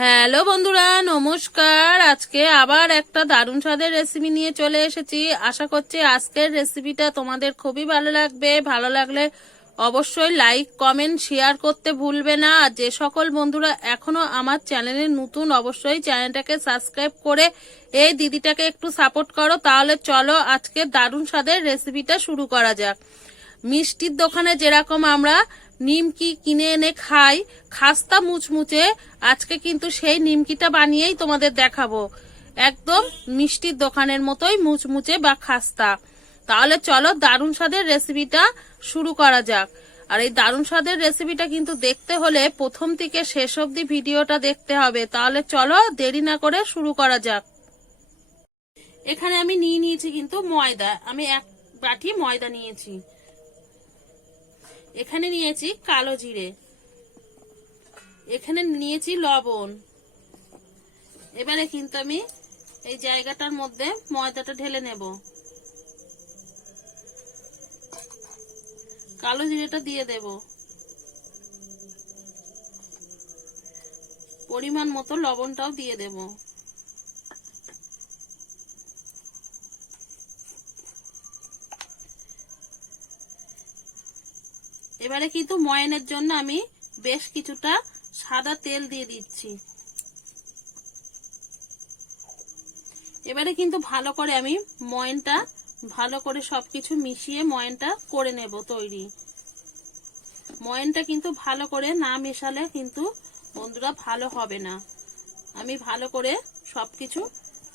Hello বন্ধুরা, নমস্কার। আজকে আবার একটা দারুণ স্বাদের রেসিপি নিয়ে চলে এসেছি। আশা করছি আজকের রেসিপিটা তোমাদের খুবই ভালো লাগবে। ভালো লাগলে অবশ্যই লাইক কমেন্ট শেয়ার করতে ভুলবে না। আর যে সকল বন্ধুরা এখনও আমার চ্যানেলে নতুন, অবশ্যই চ্যানেলটাকে সাবস্ক্রাইব করে এই দিদিটাকে একটু সাপোর্ট করো। তাহলে চলো আজকে দারুণ স্বাদের রেসিপিটা শুরু করা যাক। মিষ্টির দোকানে যেরকম আমরা নিমকি কিনে এনে খাই। খাস্তা মুচমুচে। আজকে কিন্তু সেই নিমকিটা বানিয়েই তোমাদের দেখাবো। একদম মিষ্টির দোকানের মতোই মুচমুচে বা খাস্তা। তাহলে চলো দারুণ স্বাদের রেসিপিটা শুরু করা যাক। আর এই দারুণ স্বাদের রেসিপিটা কিন্তু দেখতে হলে প্রথম থেকে শেষ অবধি ভিডিওটা দেখতে হবে। তাহলে চলো দেরি না করে শুরু করা যাক। এখানে আমি নিয়ে নিয়েছি কিন্তু ময়দা। আমি এক বাটি ময়দা নিয়েছি। এখানে নিয়েছি কালো জিরে। এখানে নিয়েছি লবণ। এবারে কিন্তু আমি এই জায়গাটার মধ্যে ময়দাটা ঢেলে নেব। কালো জিরেটা দিয়ে দেব। পরিমাণ মতো লবণটাও দিয়ে দেব। এবারে কিন্তু ময়নের জন্য আমি বেশ কিছুটা সাদা তেল দিয়ে দিচ্ছি। এবারে কিন্তু ভালো করে আমি ময়নটা, ভালো করে সবকিছু মিশিয়ে ময়নটা করে নেব তৈরি। ময়নটা কিন্তু ভালো করে না মেশালে কিন্তু বন্ধুরা ভালো হবে না। আমি ভালো করে সবকিছু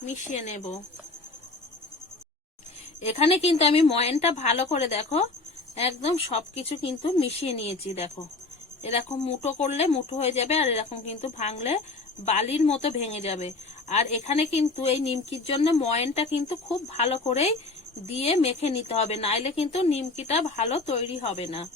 মিশিয়ে নেব। এখানে কিন্তু আমি ময়নটা ভালো করে দেখো একদম সবকিছু কিন্তু মিশিয়ে নিয়েছি, দেখো। এরকম মুঠো করলে মুঠো হয়ে যাবে আর এরকম কিন্তু ভাঙলে বালির মতো ভেঙে যাবে। আর এখানে কিন্তু এই নিমকির জন্য ময়নটা কিন্তু খুব ভালো করেই দিয়ে মেখে নিতে হবে, নাইলে কিন্তু নিমকিটা ভালো তৈরি হবে না।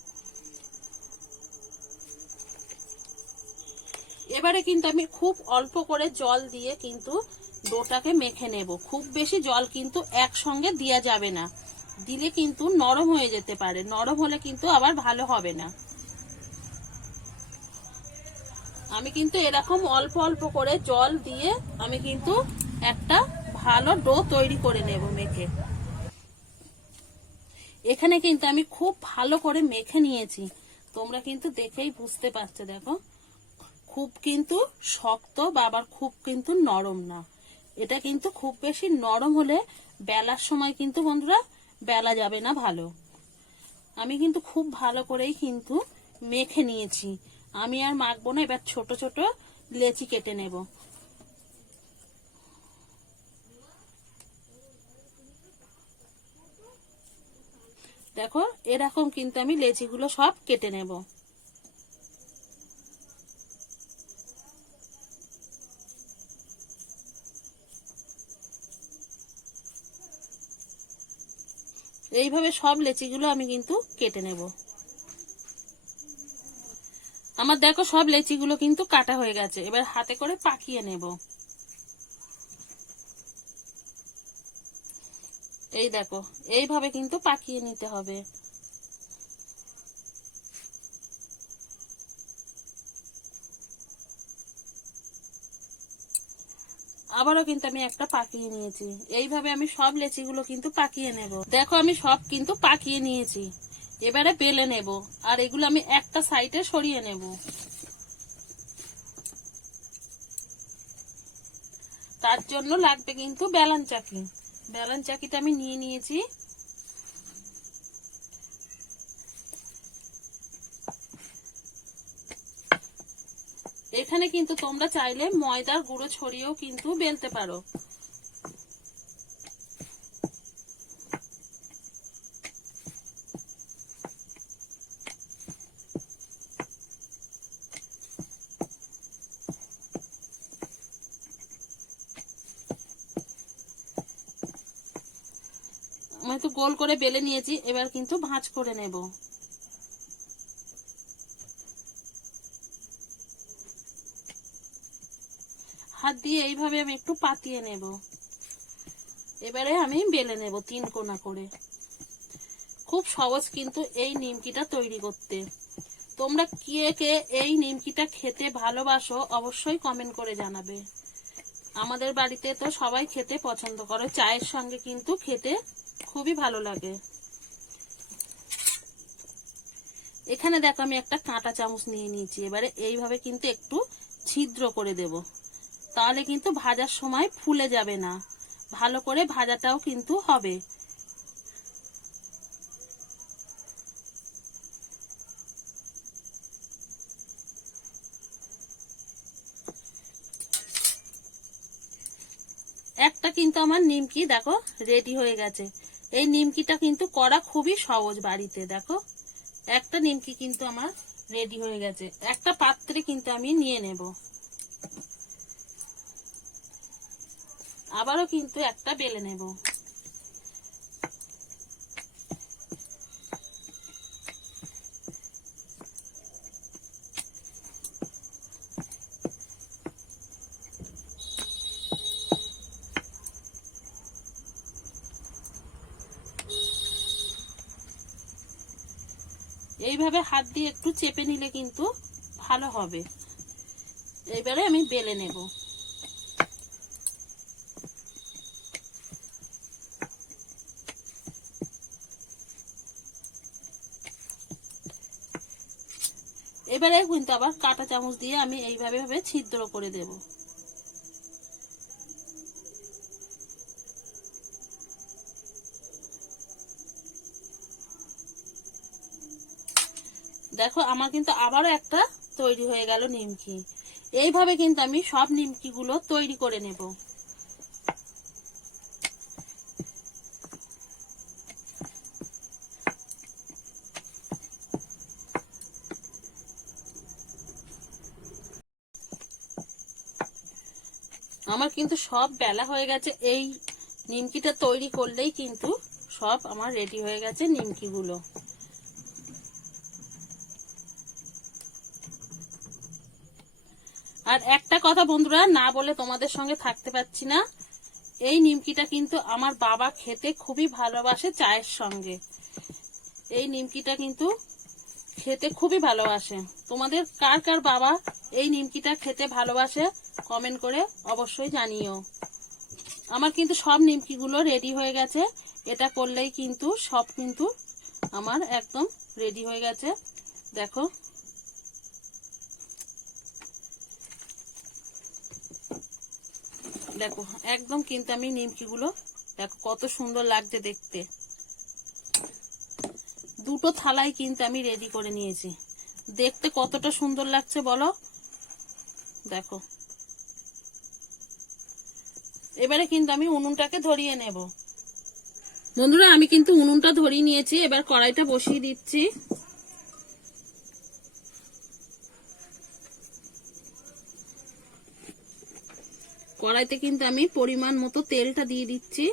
এবারে কিন্তু আমি খুব অল্প করে জল দিয়ে কিন্তু ডোটাকে মেখে নেব। খুব বেশি জল কিন্তু একসঙ্গে দেওয়া যাবে না। দিলে কিন্তু নরম হয়ে যেতে পারে। নরম হলে কিন্তু আবার ভালো হবে না। আমি কিন্তু এরকম অল্প অল্প করে জল দিয়ে আমি কিন্তু একটা ভালো ডো তৈরি করে নেব মেখে। এখানে কিন্তু আমি খুব ভালো করে মেখে নিয়েছি। তোমরা কিন্তু দেখেই বুঝতে পারছ, দেখো। খুব কিন্তু শক্ত বা আবার খুব কিন্তু নরম না। এটা কিন্তু খুব বেশি নরম হলে বেলার সময় কিন্তু বন্ধুরা বেলা যাবে না ভালো। আমি কিন্তু খুব ভালো করেই কিন্তু মেখে নিয়েছি। আমি আর মাখবো না, এবার ছোট ছোট লেচি কেটে নেব। দেখো, এরকম কিন্তু আমি লেচিগুলো সব কেটে নেব। এইভাবে সব লেচিগুলো আমি কিন্তু কেটে নেব। আমার দেখো সব লেচিগুলো কিন্তু কাটা হয়ে গেছে, এবার হাতে করে পাকিয়ে নেব। এই দেখো, এইভাবে কিন্তু পাকিয়ে নিতে হবে। আবারও কিন্তু আমি একটা পাকিয়ে নিয়েছি। এইভাবে আমি সব লেচিগুলো কিন্তু পাকিয়ে নেব। দেখো, আমি সব কিন্তু পাকিয়ে নিয়েছি। এবারে বেলে নেব আর এগুলো আমি একটা সাইডে সরিয়ে নেব। তার জন্য লাগবে কিন্তু বেলান চাকি। বেলান চাকিটা আমি নিয়ে নিয়েছি। এখানে কিন্তু তোমরা চাইলে ময়দার গুঁড়ো ছড়িয়েও কিন্তু বেলতে পারো। গোল করে বেলে নিয়েছি, এবার কিন্তু ভাঁজ করে নেব হাত দিয়ে এইভাবে আমি একটু পাতিয়ে নেব। এবারে আমি বেলে নেব তিন কোনা করে। খুব সহজ কিন্তু এই নিমকিটা তৈরি করতে। তোমরা কে কে এই নিমকিটা খেতে ভালোবাসো অবশ্যই কমেন্ট করে জানাবে। আমাদের বাড়িতে তো সবাই খেতে পছন্দ করে, চায়ের সঙ্গে কিন্তু খেতে খুবই ভালো লাগে। এখানে দেখো আমি একটা কাঁটা চামচ নিয়ে নিয়েছি, এবারে এইভাবে কিন্তু একটু ছিদ্র করে দেব। তাহলে কিন্তু ভাজার সময় ফুলে যাবে না। ভালো করে ভাজাটাও কিন্তু হবে। একটা কিন্তু আমার নিমকি, দেখো রেডি হয়ে গেছে। এই নিমকিটা কিন্তু করা খুবই সহজ বাড়িতে, দেখো। একটা নিমকি কিন্তু আমার রেডি হয়ে গেছে। একটা পাত্রে কিন্তু আমি নিয়ে নেব। আবারও কিন্তু একটা বেলে নেব। এইভাবে হাত দিয়ে একটু চেপে নিলে কিন্তু ভালো হবে। এইবারে আমি বেলে নেব। এবারে কিন্তু আবার কাঁটা চামচ দিয়ে আমি এইভাবে ভাবে ছিদ্র করে দেব। দেখো আমার কিন্তু আবারও একটা তৈরি হয়ে গেল নিমকি। এইভাবে কিন্তু আমি সব নিমকিগুলো তৈরি করে নেব। আমার কিন্তু সব বেলা হয়ে গেছে। এই নিমকিটা তৈরি করলেই কিন্তু সব আমার রেডি হয়ে গেছে নিমকিগুলো। আর একটা কথা বন্ধুরা, না বলে তোমাদের সঙ্গে থাকতে পারছি না। এই নিমকিটা কিন্তু আমার বাবা খেতে খুবই ভালোবাসে চায়ের সঙ্গে। এই নিমকিটা কিন্তু খেতে খুবই ভালোবাসে। তোমাদের কার কার বাবা এই নিমকিটা খেতে ভালোবাসে কমেন্ট করে অবশ্যই জানিও। আমার কিন্তু সব নিমকিগুলো রেডি হয়ে গেছে। এটা করলেই কিন্তু, সব কিন্তু আমার একদম রেডি হয়ে গেছে। দেখো। দেখো, একদম কিন্তু আমি নিমকিগুলো, দেখো কত সুন্দর লাগছে দেখতে। দুটো থালাই কিন্তু আমি রেডি করে নিয়েছি। দেখতে কতটা সুন্দর লাগছে বলো? দেখো। এবারে কিন্তু আমি উনুনটাকে ধরিয়ে নেব। বন্ধুরা, আমি কিন্তু উনুনটা ধরিয়ে নিয়েছি, এবার কড়াইটা বসিয়ে দিচ্ছি। কড়াইতে কিন্তু আমি পরিমাণ মতো তেলটা দিয়ে দিচ্ছি।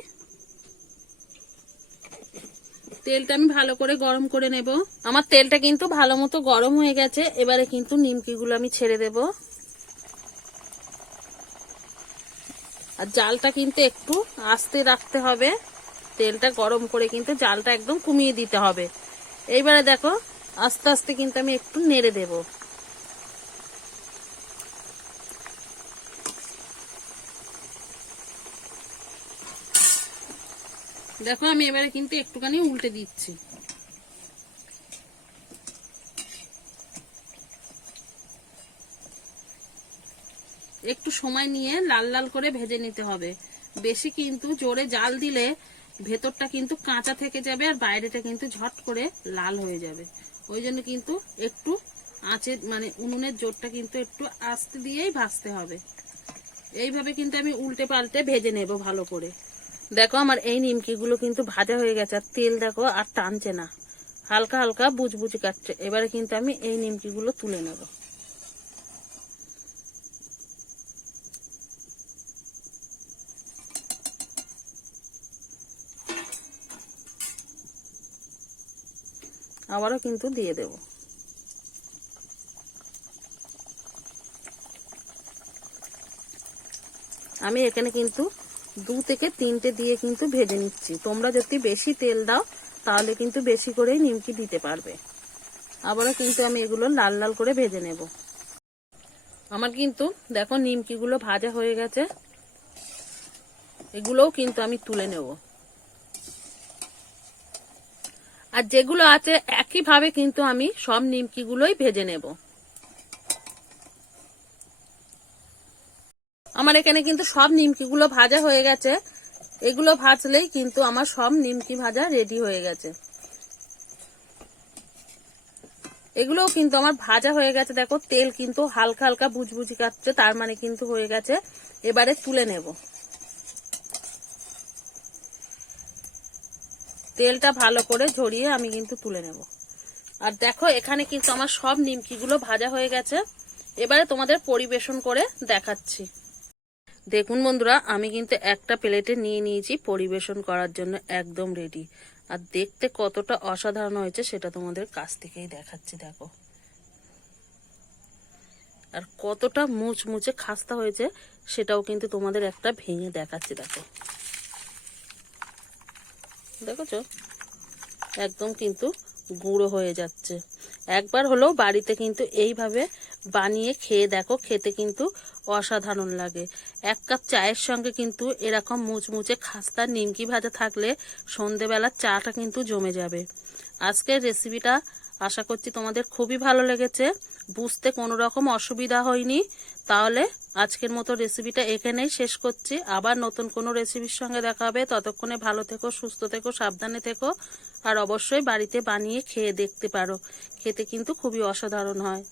তেলটা আমি ভালো করে গরম করে নেব। আমার তেলটা কিন্তু ভালো মতো গরম হয়ে গেছে, এবারে কিন্তু নিমকিগুলো আমি ছেড়ে দেব। আর জালটা কিন্তু একটু আস্তে রাখতে হবে। তেলটা গরম করে কিন্তু জালটা একদম কমিয়ে দিতে হবে। এইবারে দেখো, আস্তে আস্তে কিন্তু আমি একটু নেড়ে দেবো। দেখো, আমি এবারে কিন্তু একটুখানি উল্টে দিচ্ছি। একটু সময় নিয়ে লাল লাল করে ভেজে নিতে হবে। বেশি কিন্তু জোরে জাল দিলে ভেতরটা কিন্তু কাঁচা থেকে যাবে আর বাইরেটা কিন্তু ঝট করে লাল হয়ে যাবে। ওই জন্য কিন্তু একটু আঁচের মানে উনুনের জোরটা কিন্তু একটু আস্তে দিয়েই ভাজতে হবে। এইভাবে কিন্তু আমি উল্টে পাল্টে ভেজে নেব ভালো করে। দেখো আমার এই নিমকিগুলো কিন্তু ভাজা হয়ে গেছে, আর তেল দেখো আর টানছে না। হালকা হালকা বুঝবুঝি কাটছে। এবারে কিন্তু আমি এই নিমকিগুলো তুলে নেব। আবারও কিন্তু দিয়ে দেব। আমি এখানে কিন্তু দু থেকে তিনটে দিয়ে কিন্তু ভেজে নিচ্ছি। তোমরা যদি বেশি তেল দাও, তাহলে কিন্তু বেশি করেই নিমকি দিতে পারবে। আবারও কিন্তু আমি এগুলো লাল লাল করে ভেজে নেব। আমার কিন্তু দেখো নিমকিগুলো ভাজা হয়ে গেছে। এগুলোও কিন্তু আমি তুলে নেব। আর যেগুলো আছে, একইভাবে কিন্তু আমি সব নিমকিগুলোই ভেজে নেব। আমার এখানে কিন্তু সব নিমকিগুলো ভাজা হয়ে গেছে। এগুলো ভাজলেই কিন্তু আমার সব নিমকি ভাজা রেডি হয়ে গেছে। এগুলোও কিন্তু আমার ভাজা হয়ে গেছে। দেখো, তেল কিন্তু হালকা হালকা বুঝবুঝি কাটছে, তার মানে কিন্তু হয়ে গেছে। এবারে তুলে নেব। তেলটা ভালো করে ঝরিয়ে আমি কিন্তু তুলে নেব। আর দেখো, এখানে কিন্তু আমার সব নিমকিগুলো ভাজা হয়ে গেছে। এবারে তোমাদের পরিবেশন করে দেখাচ্ছি। দেখুন বন্ধুরা, আমি কিন্তু একটা প্লেটে নিয়ে নিয়েছি পরিবেশন করার জন্য একদম রেডি আর দেখতে কতটা অসাধারণ হয়েছে সেটা তোমাদের কাছ থেকেই দেখাচ্ছি, দেখো। আর কতটা মুচমুচে খাস্তা হয়েছে সেটাও কিন্তু তোমাদের একটা ভেঙে দেখাচ্ছি, দেখো। দেখেছ? একদম কিন্তু গুঁড়ো হয়ে যাচ্ছে। একবার হলেও বাড়িতে কিন্তু এইভাবে বানিয়ে খেয়ে দেখো, খেতে কিন্তু অসাধারণ লাগে। এক কাপ চায়ের সঙ্গে কিন্তু এরকম মুচমুচে খাস্তা, নিমকি ভাজা থাকলে সন্ধেবেলার চাটা কিন্তু জমে যাবে। আজকের রেসিপিটা আশা করছি তোমাদের খুবই ভালো লেগেছে। বুঝতে কোনো রকম অসুবিধা হয়নি। তাহলে আজকের মতো রেসিপিটা এখানেই শেষ করছি। আবার নতুন কোনো রেসিপির সঙ্গে দেখা হবে। ততক্ষণে ভালো থেকো, সুস্থ থেকো, সাবধানে থেকো। আর অবশ্যই বাড়িতে বানিয়ে খেয়ে দেখতে পারো। খেতে কিন্তু খুবই অসাধারণ হয়।